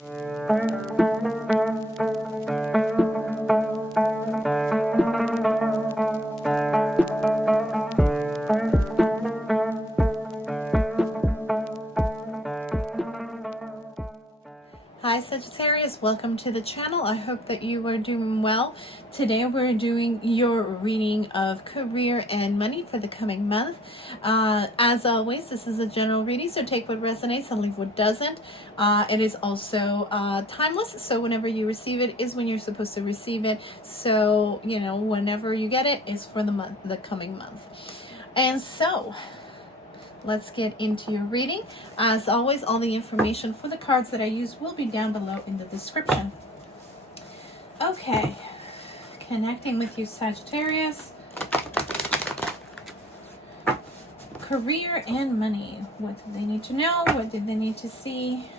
Hi Sagittarius, welcome to the channel. I hope that you are doing well. Today we're doing your reading of career and money for the coming month. As always, this is a general reading, so take what resonates and leave what doesn't. It is also timeless, so whenever you receive it is when you're supposed to receive it. So, you know, whenever you get it is for the month, the coming month. And so let's get into your reading. As always, all the information for the cards that I use will be down below in the description. Okay, connecting with you, Sagittarius. Career and money. What do they need to know? What do they need to see?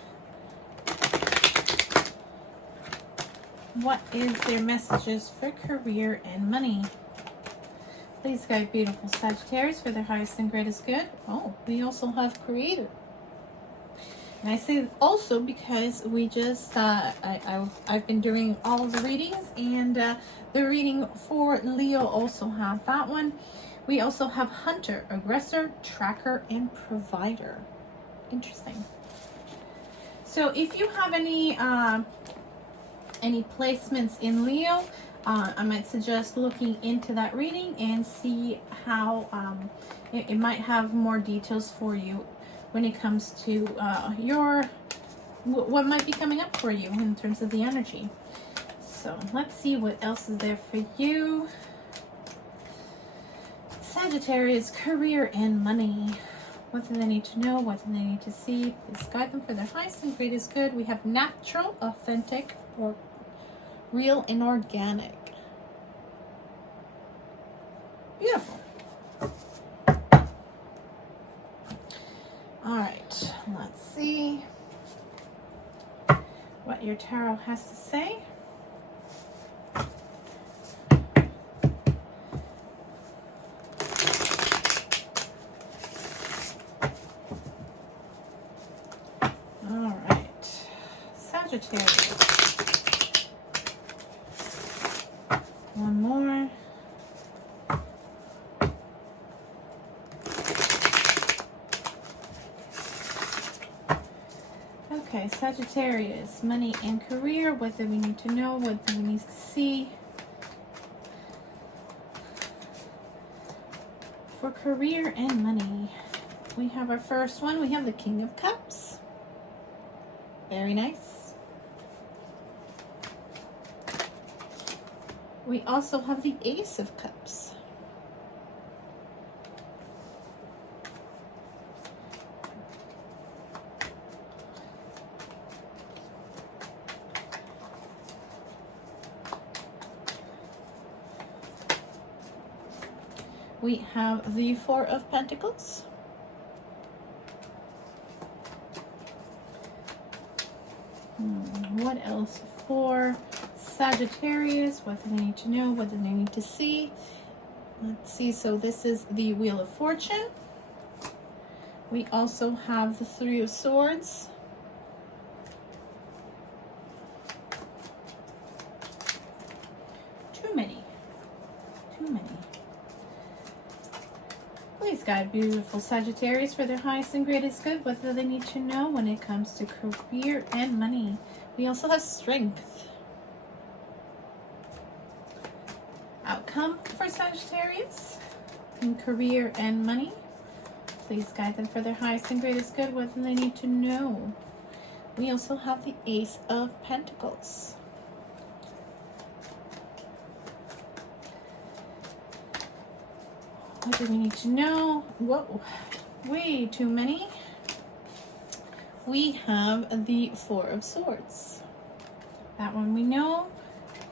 What is their messages for career and money? Please guide beautiful Sagittarius for their highest and greatest good. Oh, we also have creator. And I say also because we just, I've been doing all of the readings, and the reading for Leo also have that one. We also have hunter, aggressor, tracker, and provider. Interesting. So if you have any placements in Leo, I might suggest looking into that reading and see how it might have more details for you when it comes to what might be coming up for you in terms of the energy. So let's see what else is there for you. Sagittarius, career and money. What do they need to know? What do they need to see? Please guide them for their highest and greatest good. We have natural, authentic, or real and organic. Beautiful. All right, let's see what your tarot has to say. All right, Sagittarius. One more. Okay, Sagittarius, money and career. What do we need to know? What do we need to see? For career and money, we have our first one. We have the King of Cups. Very nice. We also have the Ace of Cups. We have the Four of Pentacles. What else for Sagittarius? What do they need to know? What do they need to see? Let's see. So this is the Wheel of Fortune. We also have the Three of Swords. Too many. Please guide beautiful Sagittarius for their highest and greatest good. What do they need to know when it comes to career and money? We also have strength. Outcome for Sagittarius in career and money. Please guide them for their highest and greatest good. What do they need to know? We also have the Ace of Pentacles. What do we need to know? Whoa, way too many. We have the Four of Swords. That one we know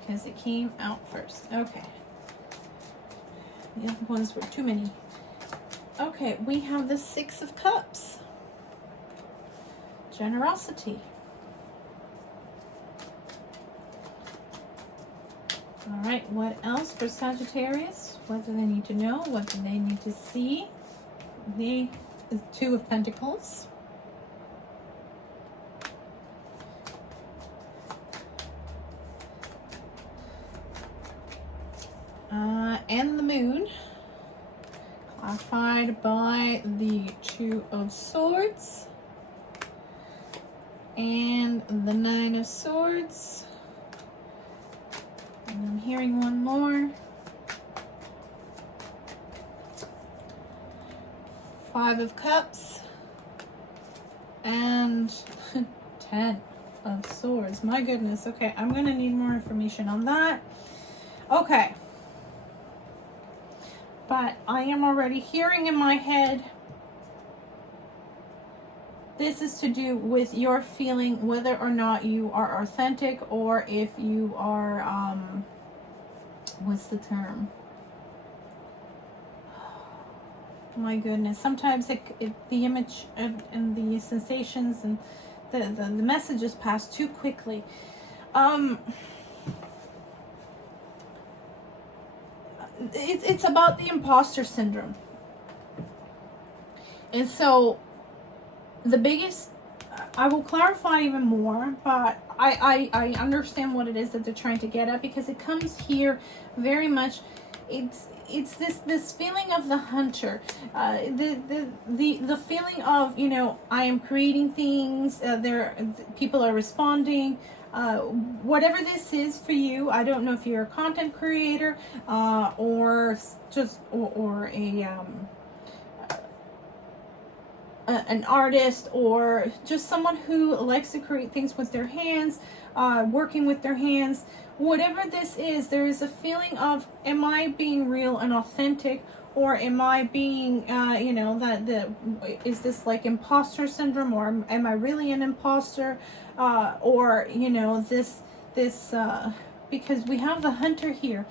because it came out first. Okay. The other ones were too many. Okay, we have the Six of Cups. Generosity. All right, what else for Sagittarius? What do they need to know? What do they need to see? The Two of Pentacles. and the Moon, clarified by the Two of Swords and the Nine of Swords. And I'm hearing one more. Five of Cups and 10 of Swords. My goodness. Okay, I'm going to need more information on that. Okay. But I am already hearing in my head, this is to do with your feeling whether or not you are authentic, or if you are, what's the term? My goodness. Sometimes the image and the sensations and the messages pass too quickly. It's about the imposter syndrome. And so the biggest, I will clarify even more, but I understand what it is that they're trying to get at, because it comes here very much. It's this feeling of the hunter, the feeling of, you know, I am creating things, people are responding, whatever this is for you. I don't know if you're a content creator, or just or an artist, or just someone who likes to create things with their hands, working with their hands. Whatever this is, there is a feeling of, am I being real and authentic, or am I being, you know, is this like imposter syndrome, or am I really an imposter, or, you know, this because we have the hunter here,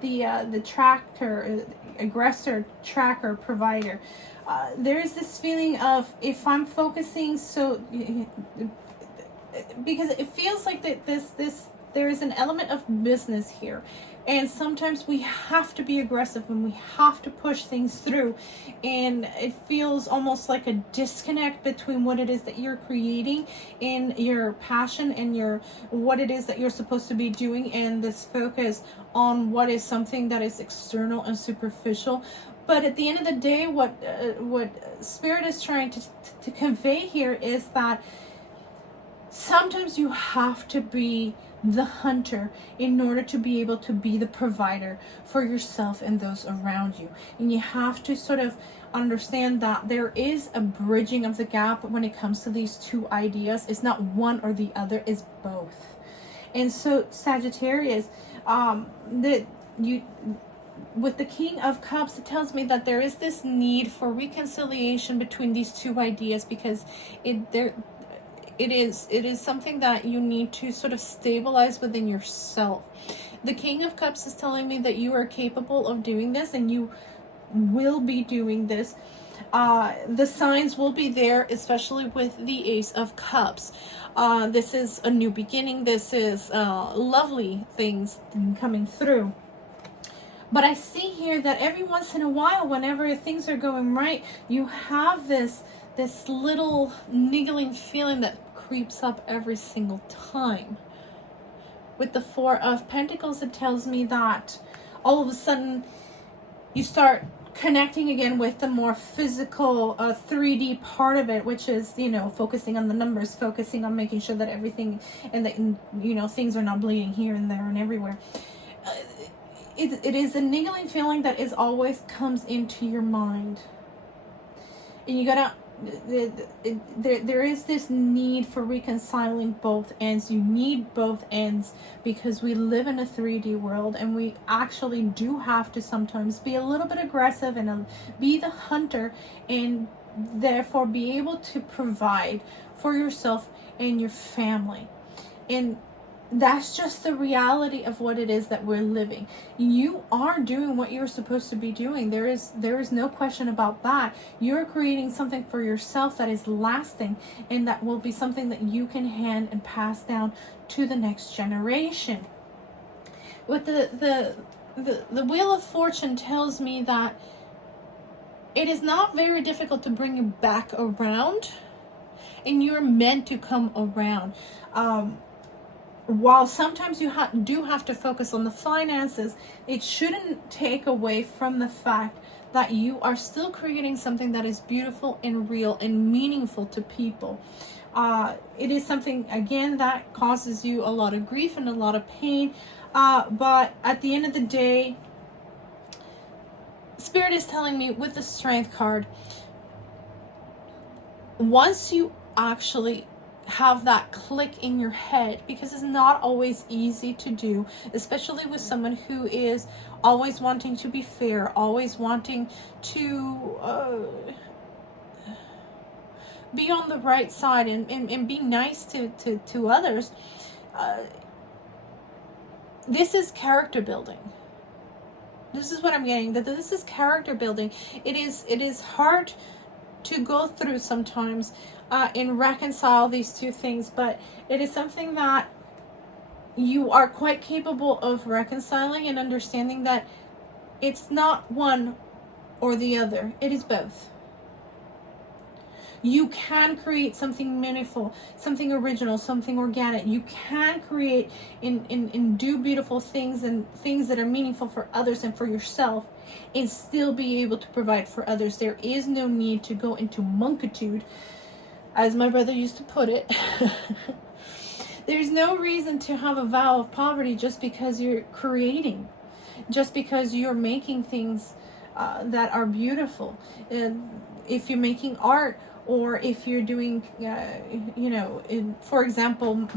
the tracker, aggressor, tracker, provider. There is this feeling of, if I'm focusing, so because it feels like that there is an element of business here, and sometimes we have to be aggressive and we have to push things through, and it feels almost like a disconnect between what it is that you're creating and your passion and what it is that you're supposed to be doing, and this focus on what is something that is external and superficial. But at the end of the day, what Spirit is trying to convey here is that sometimes you have to be the hunter in order to be able to be the provider for yourself and those around you. And you have to sort of understand that there is a bridging of the gap when it comes to these two ideas. It's not one or the other, it's both. And so Sagittarius, with the King of Cups, it tells me that there is this need for reconciliation between these two ideas, because it is something that you need to sort of stabilize within yourself. The King of Cups is telling me that you are capable of doing this, and you will be doing this. The signs will be there, especially with the Ace of Cups. This is a new beginning. This is lovely things coming through. But I see here that every once in a while, whenever things are going right, you have this little niggling feeling that creeps up every single time. With the Four of Pentacles, it tells me that all of a sudden you start connecting again with the more physical 3D part of it, which is, you know, focusing on the numbers, focusing on making sure that everything, and that, you know, things are not bleeding here and there and everywhere. It is a niggling feeling that is always comes into your mind, and you gotta, there is this need for reconciling both ends. You need both ends, because we live in a 3D world, and we actually do have to sometimes be a little bit aggressive and be the hunter, and therefore be able to provide for yourself and your family. And that's just the reality of what it is that we're living. You are doing what you're supposed to be doing. There is no question about that. You're creating something for yourself that is lasting, and that will be something that you can hand and pass down to the next generation. With the Wheel of Fortune tells me that it is not very difficult to bring you back around, and you're meant to come around. while sometimes you do have to focus on the finances, it shouldn't take away from the fact that you are still creating something that is beautiful and real and meaningful to people. It is something, again, that causes you a lot of grief and a lot of pain. But at the end of the day, Spirit is telling me with the Strength card, once you actually have that click in your head, because it's not always easy to do, especially with someone who is always wanting to be fair, always wanting to be on the right side and be nice to others. This is character building. This is what I'm getting, that this is character building. It is hard to go through sometimes and reconcile these two things, but it is something that you are quite capable of reconciling and understanding that it's not one or the other, it is both. You can create something meaningful, something original, something organic. You can create and do beautiful things and things that are meaningful for others and for yourself, and still be able to provide for others. There is no need to go into monkitude, as my brother used to put it. There's no reason to have a vow of poverty just because you're creating, just because you're making things that are beautiful. If you're making art, or if you're doing, for example,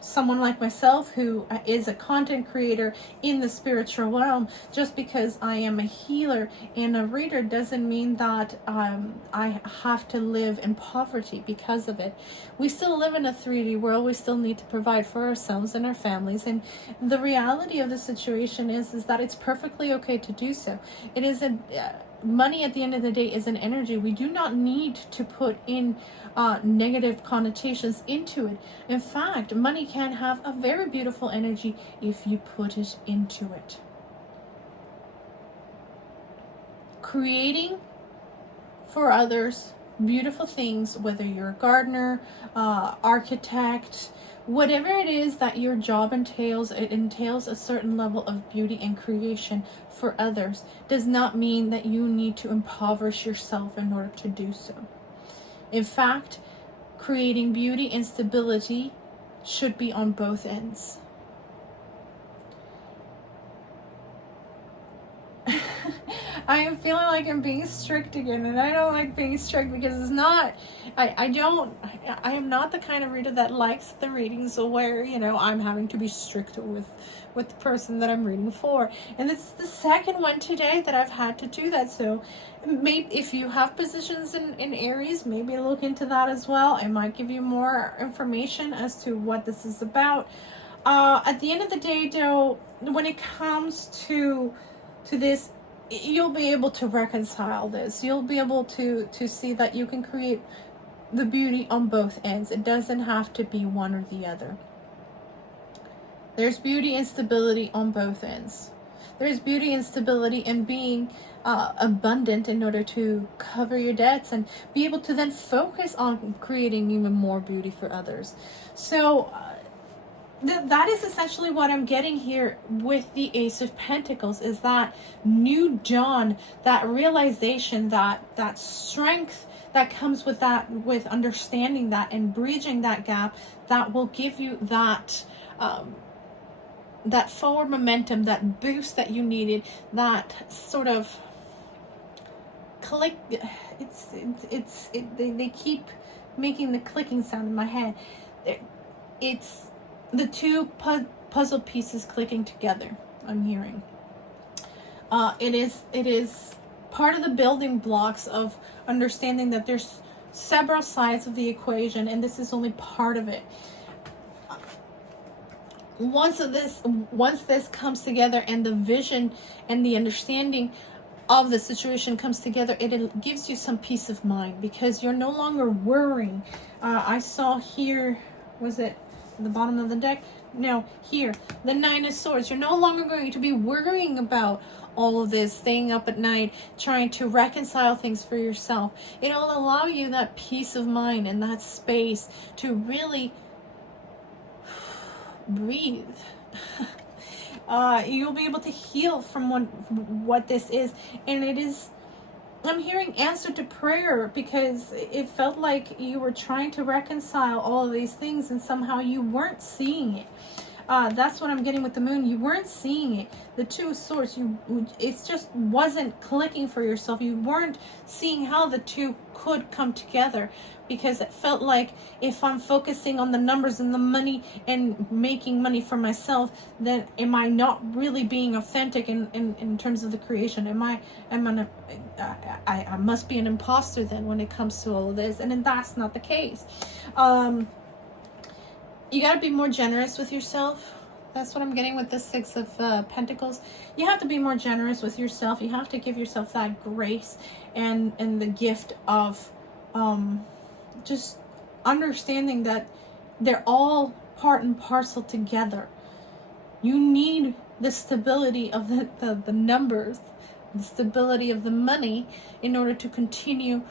someone like myself who is a content creator in the spiritual realm, just because I am a healer and a reader doesn't mean that I have to live in poverty because of it. We still live in a 3D world. We still need to provide for ourselves and our families. And the reality of the situation is that it's perfectly okay to do so. It is money at the end of the day is an energy. We do not need to put in negative connotations into it. In fact, money can have a very beautiful energy if you put it into it. Creating for others beautiful things, whether you're a gardener, architect, whatever it is that your job entails, it entails a certain level of beauty and creation for others. Does not mean that you need to impoverish yourself in order to do so. In fact, creating beauty and stability should be on both ends. I am feeling like I'm being strict again, and I don't like being strict because it's not, I am not the kind of reader that likes the readings where, I'm having to be strict with the person that I'm reading for. And it's the second one today that I've had to do that. So maybe if you have positions in Aries, maybe look into that as well. I might give you more information as to what this is about. At the end of the day, though, when it comes to this, you'll be able to reconcile this. You'll be able to see that you can create the beauty on both ends. It doesn't have to be one or the other. There's beauty and stability on both ends. There's beauty and stability in being abundant in order to cover your debts and be able to then focus on creating even more beauty for others. So that is essentially what I'm getting here with the Ace of Pentacles, is that new dawn, that realization, that strength that comes with that, with understanding that and bridging that gap, that will give you that that forward momentum, that boost that you needed, that sort of click. They keep making the clicking sound in my head. It's the two puzzle pieces clicking together, I'm hearing. It is part of the building blocks of understanding that there's several sides of the equation, and this is only part of it. Once this comes together and the vision and the understanding of the situation comes together, it gives you some peace of mind, because you're no longer worrying. I saw here, was it the bottom of the deck? No, here, the Nine of Swords. You're no longer going to be worrying about all of this, staying up at night, trying to reconcile things for yourself. It'll allow you that peace of mind and that space to really breathe. You'll be able to heal from what this is. And it is, I'm hearing answer to prayer, because it felt like you were trying to reconcile all of these things and somehow you weren't seeing it. That's what I'm getting with the moon. You weren't seeing it. The Two of Swords, it just wasn't clicking for yourself. You weren't seeing how the two could come together, because it felt like, if I'm focusing on the numbers and the money and making money for myself, then am I not really being authentic in terms of the creation? I must be an imposter then when it comes to all of this. And then that's not the case. You got to be more generous with yourself. That's what I'm getting with the Six of Pentacles. You have to be more generous with yourself. You have to give yourself that grace and the gift of just understanding that they're all part and parcel together. You need the stability of the numbers, the stability of the money in order to continue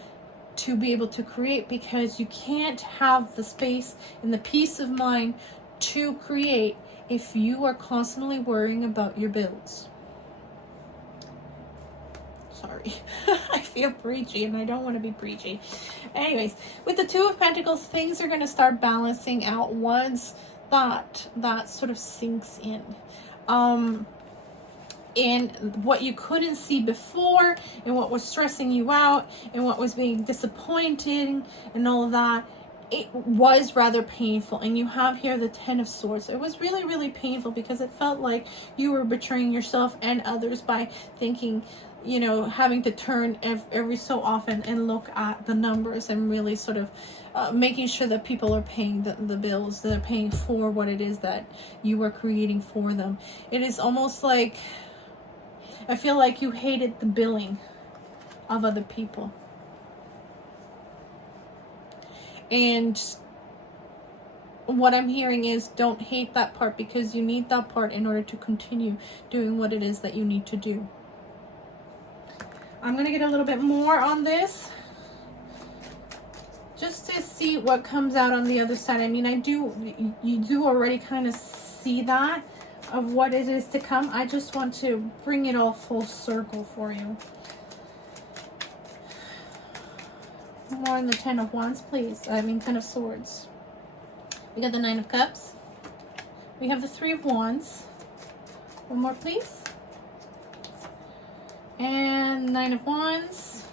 to be able to create, because you can't have the space and the peace of mind to create if you are constantly worrying about your bills. Sorry, I feel preachy and I don't want to be preachy. Anyways, with the Two of Pentacles, things are going to start balancing out once that sort of sinks in. And what you couldn't see before, and what was stressing you out, and what was being disappointing, and all of that, it was rather painful. And you have here the Ten of Swords. It was really, really painful, because it felt like you were betraying yourself and others by thinking, you know, having to turn every so often and look at the numbers and really sort of making sure that people are paying the bills, they're paying for what it is that you were creating for them. It is almost like, I feel like you hated the billing of other people. And what I'm hearing is, don't hate that part, because you need that part in order to continue doing what it is that you need to do. I'm going to get a little bit more on this, just to see what comes out on the other side. I mean, you do already kind of see that, of what it is to come. I just want to bring it all full circle for you. More on the Ten of Wands, please. Ten of Swords. We got the Nine of Cups. We have the Three of Wands. One more, please. And Nine of Wands.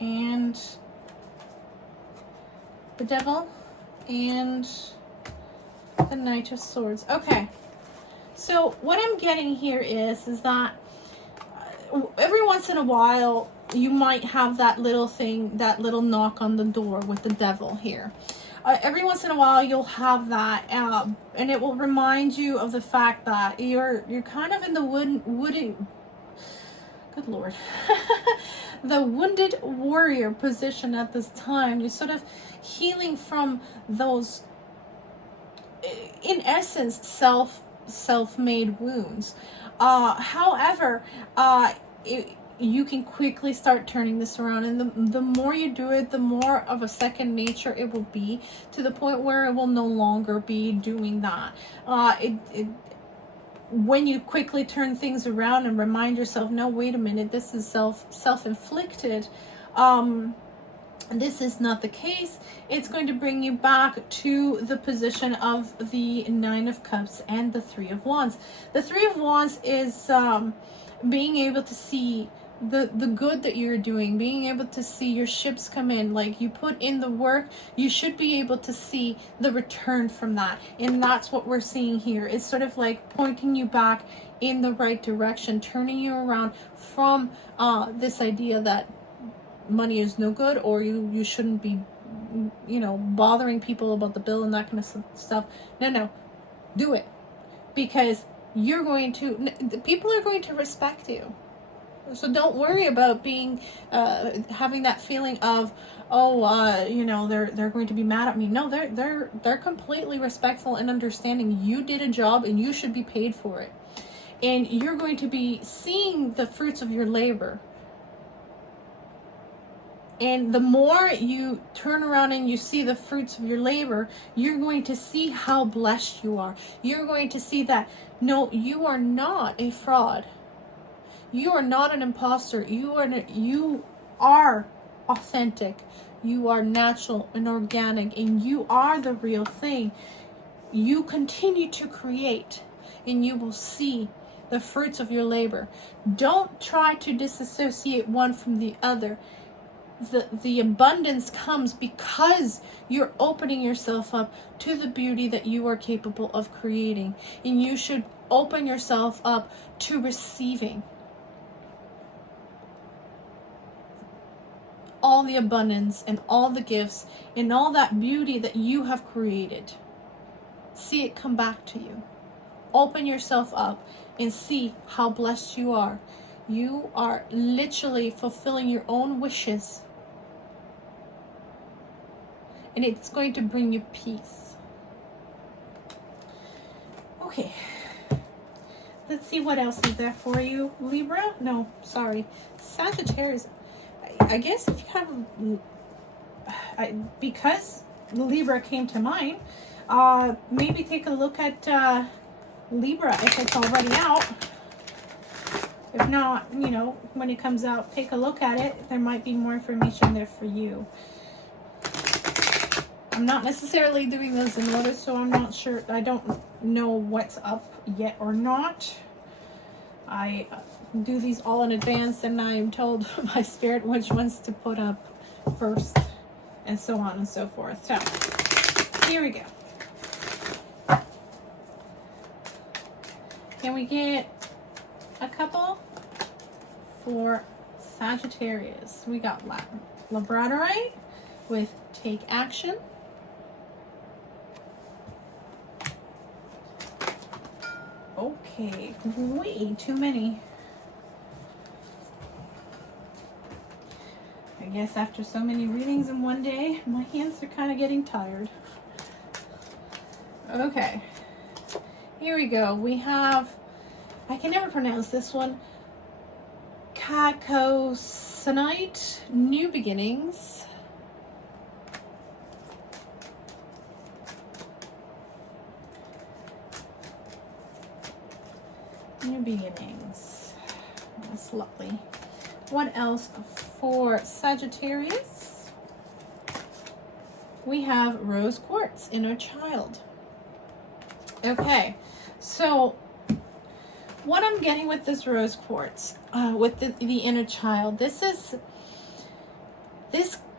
And the Devil. And the Knight of Swords. Okay. So what I'm getting here is that every once in a while you might have that little thing, that little knock on the door with the Devil here. Every once in a while you'll have that, and it will remind you of the fact that you're kind of in the wounded, good Lord, the wounded warrior position at this time. You're sort of healing from those, in essence, self-made wounds. However, you can quickly start turning this around, and the more you do it, the more of a second nature it will be, to the point where it will no longer be doing that. When you quickly turn things around and remind yourself, no, wait a minute, this is self-inflicted, this is not the case, it's going to bring you back to the position of the Nine of Cups and the Three of Wands. The Three of Wands is being able to see the good that you're doing, being able to see your ships come in. Like, you put in the work, you should be able to see the return from that. And that's what we're seeing here. It's sort of like pointing you back in the right direction, turning you around from this idea that money is no good, or you shouldn't be, bothering people about the bill and that kind of stuff. No, do it, because people are going to respect you. So don't worry about being having that feeling of, they're going to be mad at me. No, they're completely respectful and understanding. You did a job and you should be paid for it, and you're going to be seeing the fruits of your labor. And the more you turn around and you see the fruits of your labor, you're going to see how blessed you are. You're going to see that, no, you are not a fraud. You are not an imposter. You are authentic. You are natural and organic, and you are the real thing. You continue to create, and you will see the fruits of your labor. Don't try to disassociate one from the other. The abundance comes because you're opening yourself up to the beauty that you are capable of creating. And you should open yourself up to receiving all the abundance and all the gifts and all that beauty that you have created. See it come back to you. Open yourself up and see how blessed you are. You are literally fulfilling your own wishes. And it's going to bring you peace. Okay. Let's see what else is there for you. Libra? No, sorry. Sagittarius. I guess if you have... because Libra came to mind, maybe take a look at Libra if it's already out. If not, you know, when it comes out, take a look at it. There might be more information there for you. I'm not necessarily doing those in order, so I'm not sure. I don't know what's up yet or not. I do these all in advance, and I'm told by Spirit which ones to put up first, and so on and so forth. So, here we go. Can we get a couple for Sagittarius? We got Labradorite with Take Action. Okay, way too many. I guess after so many readings in one day, my hands are kind of getting tired. Okay, here we go. We have, I can never pronounce this one, Cacosanite, New Beginnings. New Beginnings. That's lovely. What else for Sagittarius? We have Rose Quartz, Inner Child. Okay, so what I'm getting with this Rose Quartz, with the Inner Child, this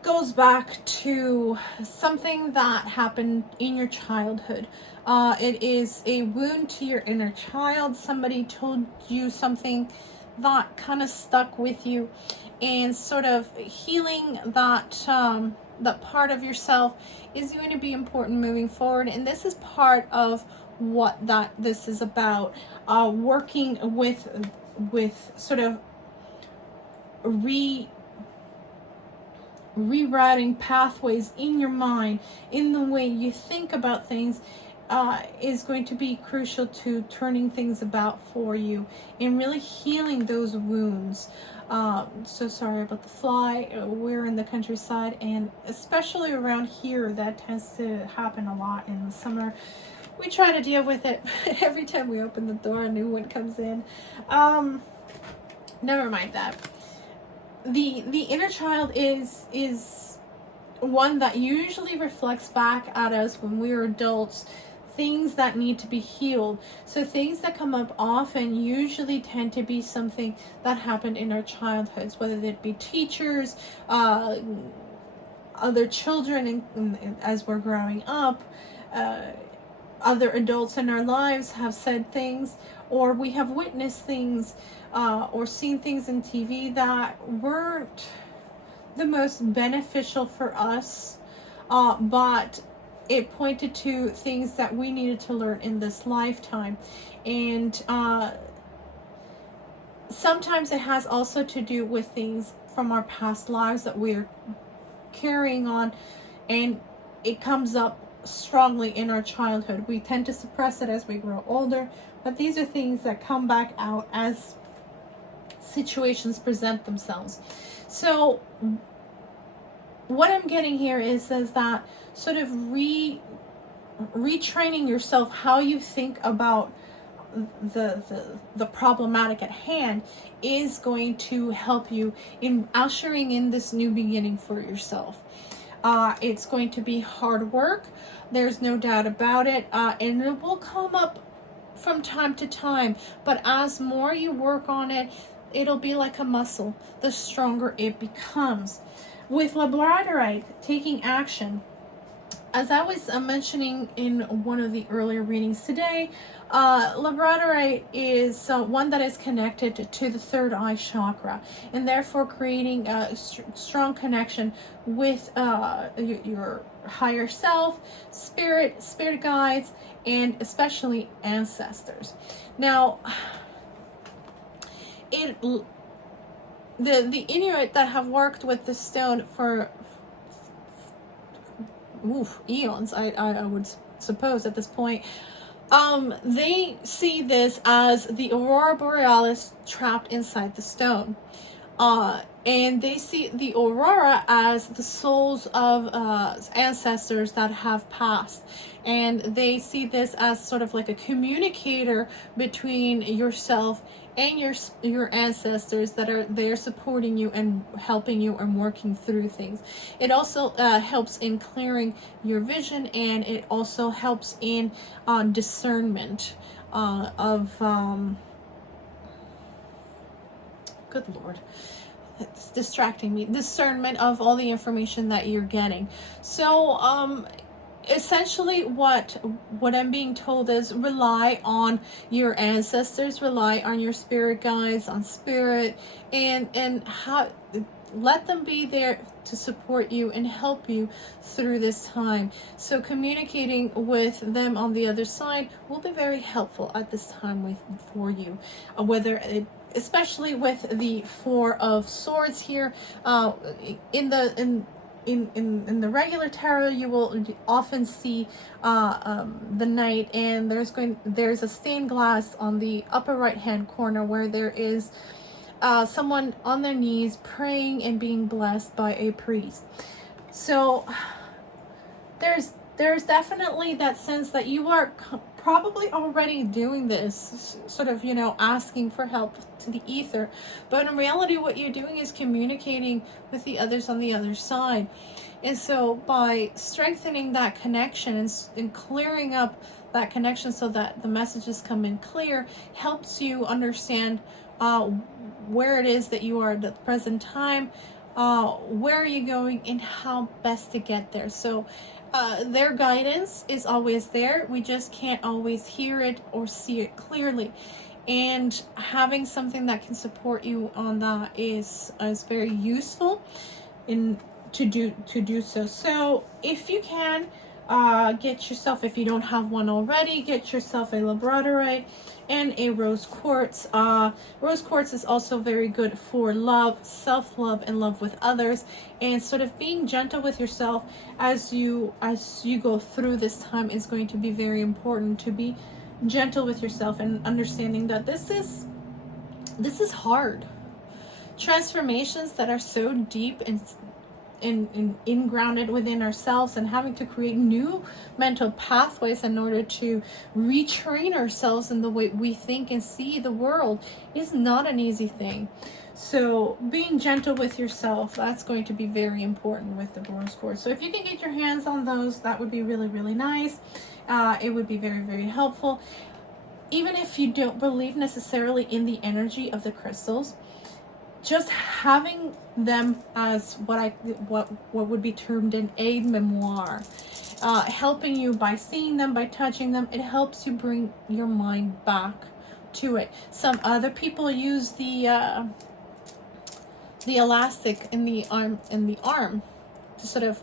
goes back to something that happened in your childhood. It is a wound to your inner child. Somebody told you something that kind of stuck with you, and sort of healing that that part of yourself is going to be important moving forward. And this is part of what this is about, working with sort of rewriting pathways in your mind, in the way you think about things, is going to be crucial to turning things about for you and really healing those wounds. So sorry about the fly. We're in the countryside, and especially around here, that tends to happen a lot in the summer. We try to deal with it. Every time we open the door, a new one comes in. Never mind that. The inner child is one that usually reflects back at us when we're adults, things that need to be healed. So things that come up often usually tend to be something that happened in our childhoods, whether it be teachers, other children as we're growing up, other adults in our lives have said things, or we have witnessed things, or seen things in TV that weren't the most beneficial for us, but it pointed to things that we needed to learn in this lifetime. And sometimes it has also to do with things from our past lives that we're carrying on, and it comes up strongly in our childhood. We tend to suppress it as we grow older, but these are things that come back out as situations present themselves. So what I'm getting here is that sort of retraining yourself how you think about the problematic at hand is going to help you in ushering in this new beginning for yourself. It's going to be hard work, there's no doubt about it, and it will come up from time to time, but as more you work on it, it'll be like a muscle, the stronger it becomes. With labradorite, taking action, as I was mentioning in one of the earlier readings today, labradorite is one that is connected to the third eye chakra, and therefore creating a strong connection with your higher self, spirit guides, and especially ancestors. Now, the Inuit that have worked with the stone for eons, I would suppose at this point, they see this as the aurora borealis trapped inside the stone, and they see the aurora as the souls of ancestors that have passed, and they see this as sort of like a communicator between yourself and your ancestors that are there supporting you and helping you and working through things. It also helps in clearing your vision, and it also helps in discernment of good Lord, it's distracting me, discernment of all the information that you're getting. So essentially what I'm being told is rely on your ancestors, rely on your spirit guides, on spirit, and how let them be there to support you and help you through this time. So communicating with them on the other side will be very helpful at this time for you, whether it, especially with the Four of Swords here, in the regular tarot, you will often see the knight, and there's a stained glass on the upper right hand corner where there is someone on their knees praying and being blessed by a priest. So there's definitely that sense that you are probably already doing this, sort of, asking for help to the ether, but in reality what you're doing is communicating with the others on the other side. And so by strengthening that connection and clearing up that connection so that the messages come in clear, helps you understand where it is that you are at the present time, where are you going, and how best to get there. So their guidance is always there. We just can't always hear it or see it clearly. And having something that can support you on that is very useful to do so. So if you can, get yourself, if you don't have one already, get yourself a labradorite and a rose quartz. Rose quartz is also very good for love, self-love, and love with others, and sort of being gentle with yourself as you go through this time is going to be very important. To be gentle with yourself and understanding that this is hard. Transformations that are so deep and grounded within ourselves, and having to create new mental pathways in order to retrain ourselves in the way we think and see the world is not an easy thing. So being gentle with yourself, that's going to be very important with the rose quartz. So if you can get your hands on those, that would be really, really nice. It would be very, very helpful. Even if you don't believe necessarily in the energy of the crystals, just having them as what would be termed an aid memoir, helping you by seeing them, by touching them, it helps you bring your mind back to it. Some other people use the elastic in the arm to sort of,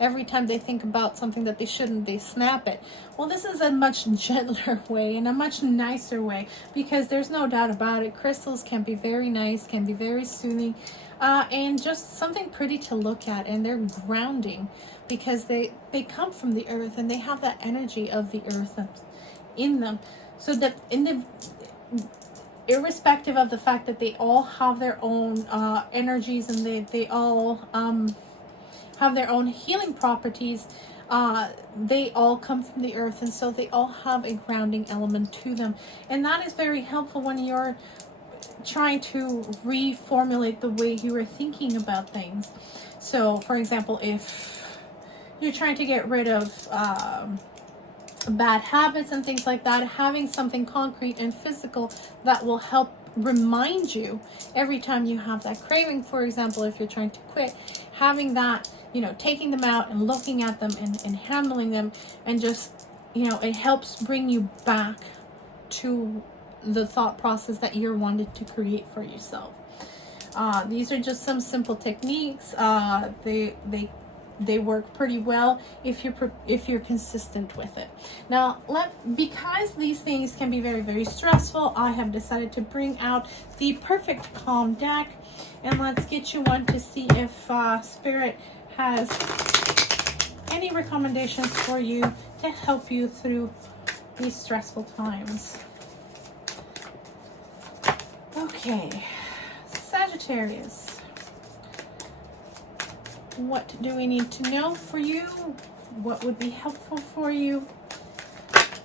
every time they think about something that they shouldn't, they snap it. Well, this is a much gentler way and a much nicer way, because there's no doubt about it, crystals can be very nice, can be very soothing, and just something pretty to look at, and they're grounding because they come from the earth and they have that energy of the earth in them. So that irrespective of the fact that they all have their own energies, and they all have their own healing properties. They all come from the earth, and so they all have a grounding element to them, and that is very helpful when you're trying to reformulate the way you are thinking about things. So for example, if you're trying to get rid of bad habits and things like that, having something concrete and physical that will help remind you every time you have that craving, for example, if you're trying to quit, having that, you know, taking them out and looking at them and handling them, and just, you know, it helps bring you back to the thought process that you're wanted to create for yourself. These are just some simple techniques. They work pretty well if you're consistent with it. Now, because these things can be very, very stressful, I have decided to bring out the Perfect Calm deck, and let's get you one to see if Spirit has any recommendations for you to help you through these stressful times. Okay, Sagittarius. What do we need to know for you? What would be helpful for you?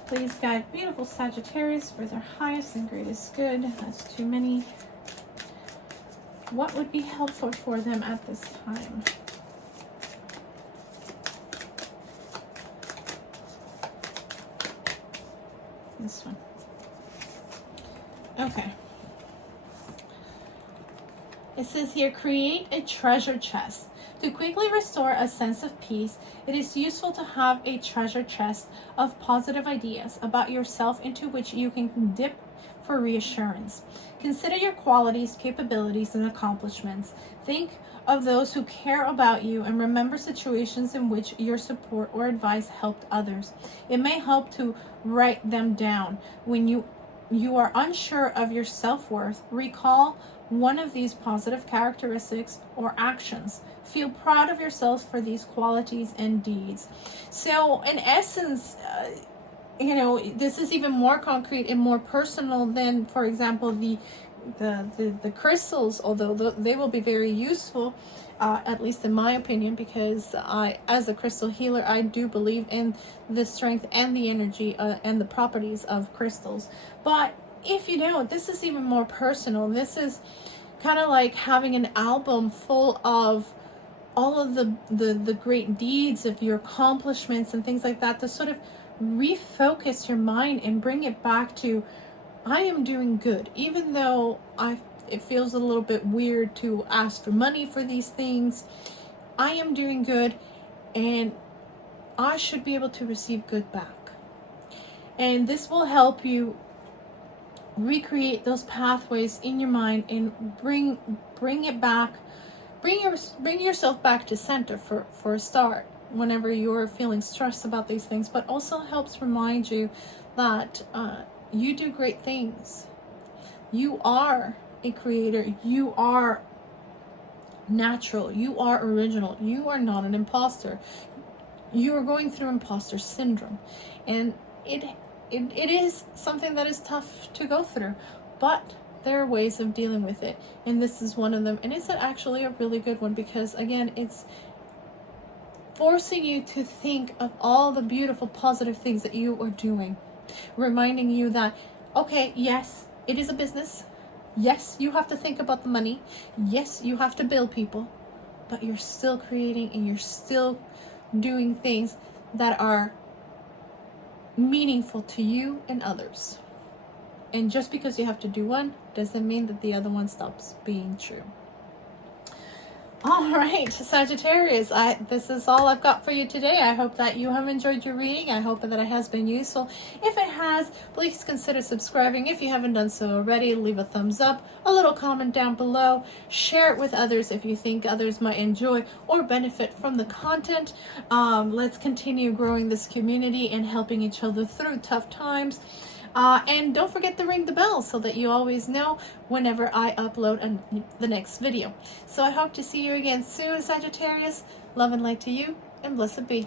Please guide beautiful Sagittarius for their highest and greatest good. That's too many. What would be helpful for them at this time? This one. Okay. It says here, create a treasure chest. To quickly restore a sense of peace, it is useful to have a treasure chest of positive ideas about yourself into which you can dip for reassurance. Consider your qualities, capabilities, and accomplishments. Think of those who care about you and remember situations in which your support or advice helped others. It may help to write them down. When you are unsure of your self-worth, recall one of these positive characteristics or actions. Feel proud of yourself for these qualities and deeds. So in essence, you know, this is even more concrete and more personal than, for example, the crystals, although they will be very useful, at least in my opinion, because I, as a crystal healer, I do believe in the strength and the energy and the properties of crystals. But if you don't, this is even more personal. This is kind of like having an album full of all of the great deeds of your accomplishments and things like that, to sort of refocus your mind and bring it back to, I am doing good, even though it feels a little bit weird to ask for money for these things. I am doing good, and I should be able to receive good back. And this will help you recreate those pathways in your mind and bring it back, bring yourself back to center for a start whenever you're feeling stressed about these things, but also helps remind you that you do great things. You are a creator. You are natural. You are original. You are not an imposter. You are going through imposter syndrome, and it is something that is tough to go through, but there are ways of dealing with it, and this is one of them. And it's actually a really good one, because again, it's forcing you to think of all the beautiful positive things that you are doing, reminding you that, okay, yes, it is a business. Yes, you have to think about the money. Yes, you have to bill people, but you're still creating and you're still doing things that are meaningful to you and others. And just because you have to do one doesn't mean that the other one stops being true. All right, Sagittarius, this is all I've got for you today. I hope that you have enjoyed your reading. I hope that it has been useful. If it has, please consider subscribing. If you haven't done so already, leave a thumbs up, a little comment down below. Share it with others if you think others might enjoy or benefit from the content. Let's continue growing this community and helping each other through tough times. And don't forget to ring the bell so that you always know whenever I upload the next video. So I hope to see you again soon, Sagittarius. Love and light to you, and blessed be.